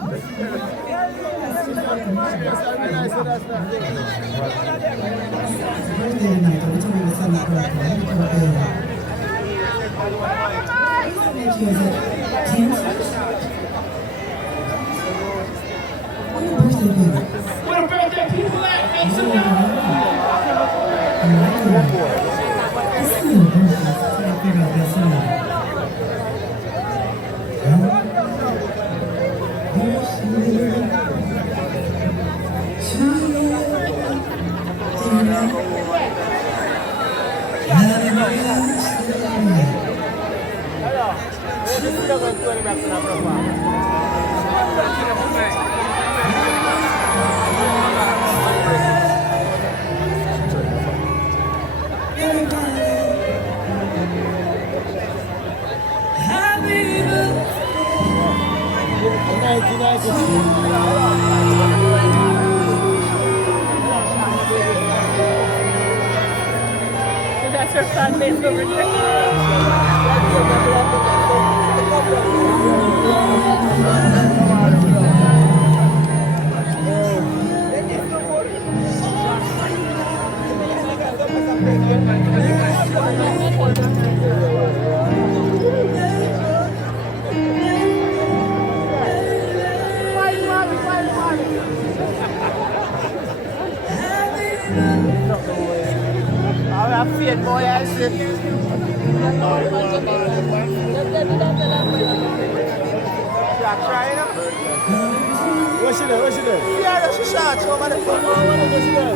Where birthday people at? Make some noise. That's her fan base over there. I'm feared boy, I said. What's she there? What's she there? Yeah, she shot. She over the phone. What's she there?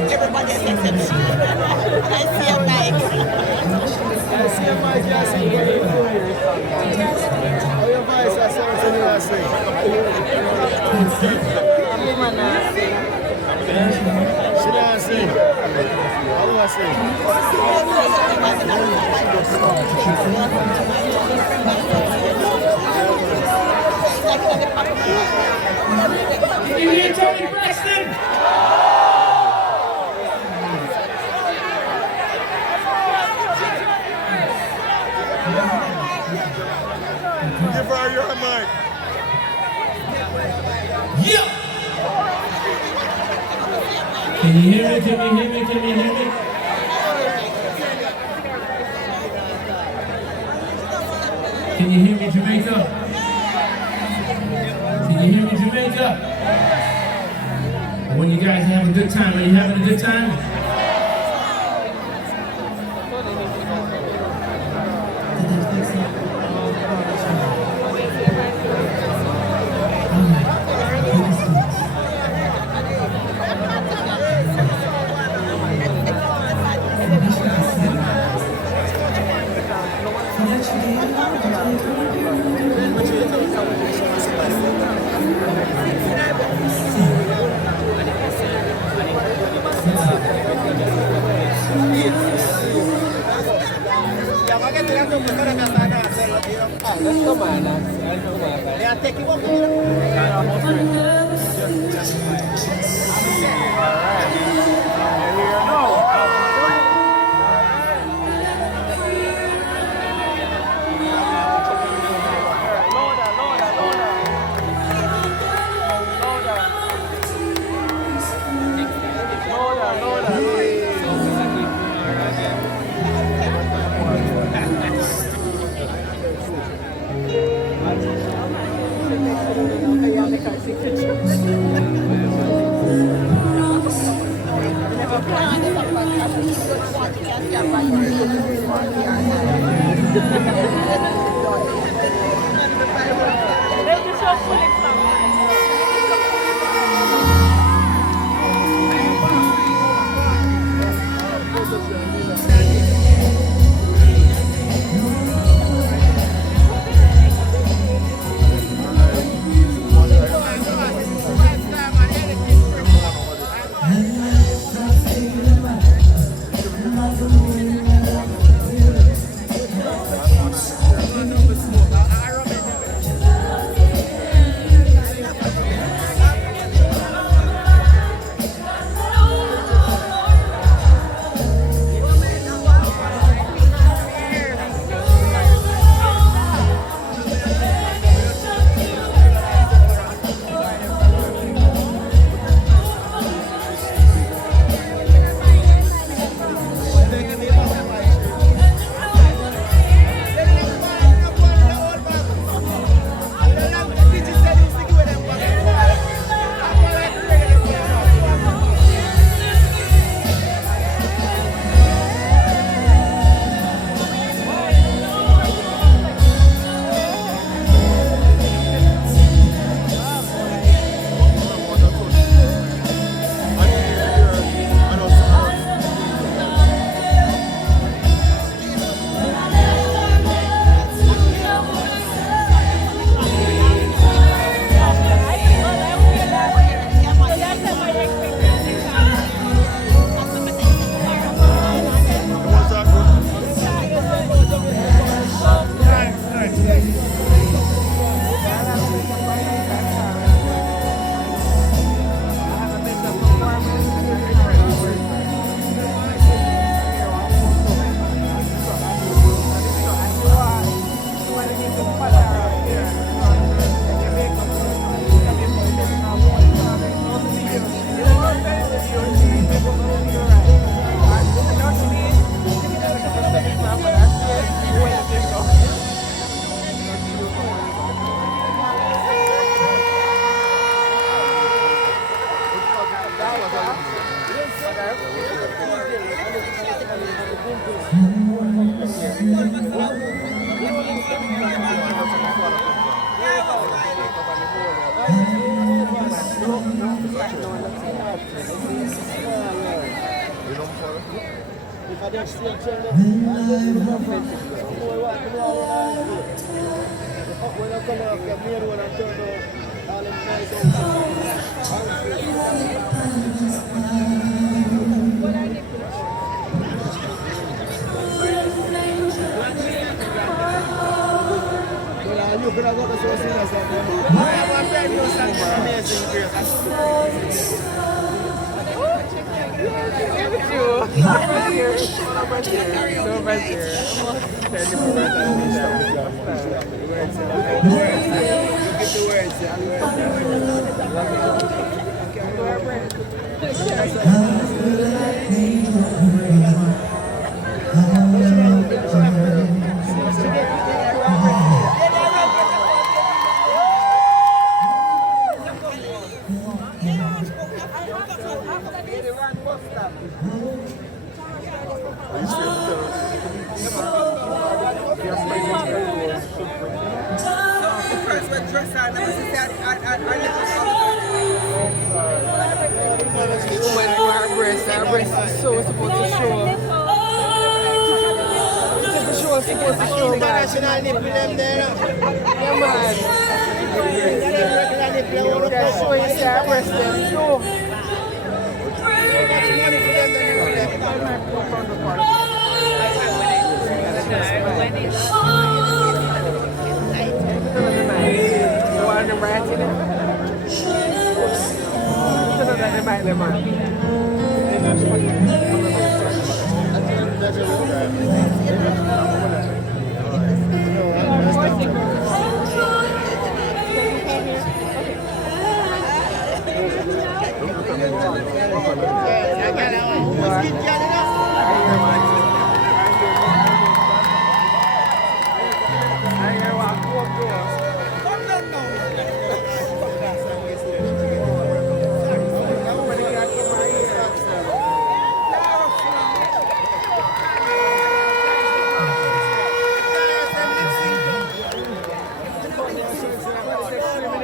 Everybody has exception. I see a mic. I see a mic, I see a mic. Oh, your voice, I saw what you were saying. She don't sing. How do I sing? Can you hear Toni Braxton? Give her your mic. Yeah. Can you hear me? Can you hear me? Can you hear me? Can you hear me, Jamaica? Can you hear me, Jamaica? When you guys have a good time, are you having a good time? Kaya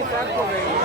can't come in.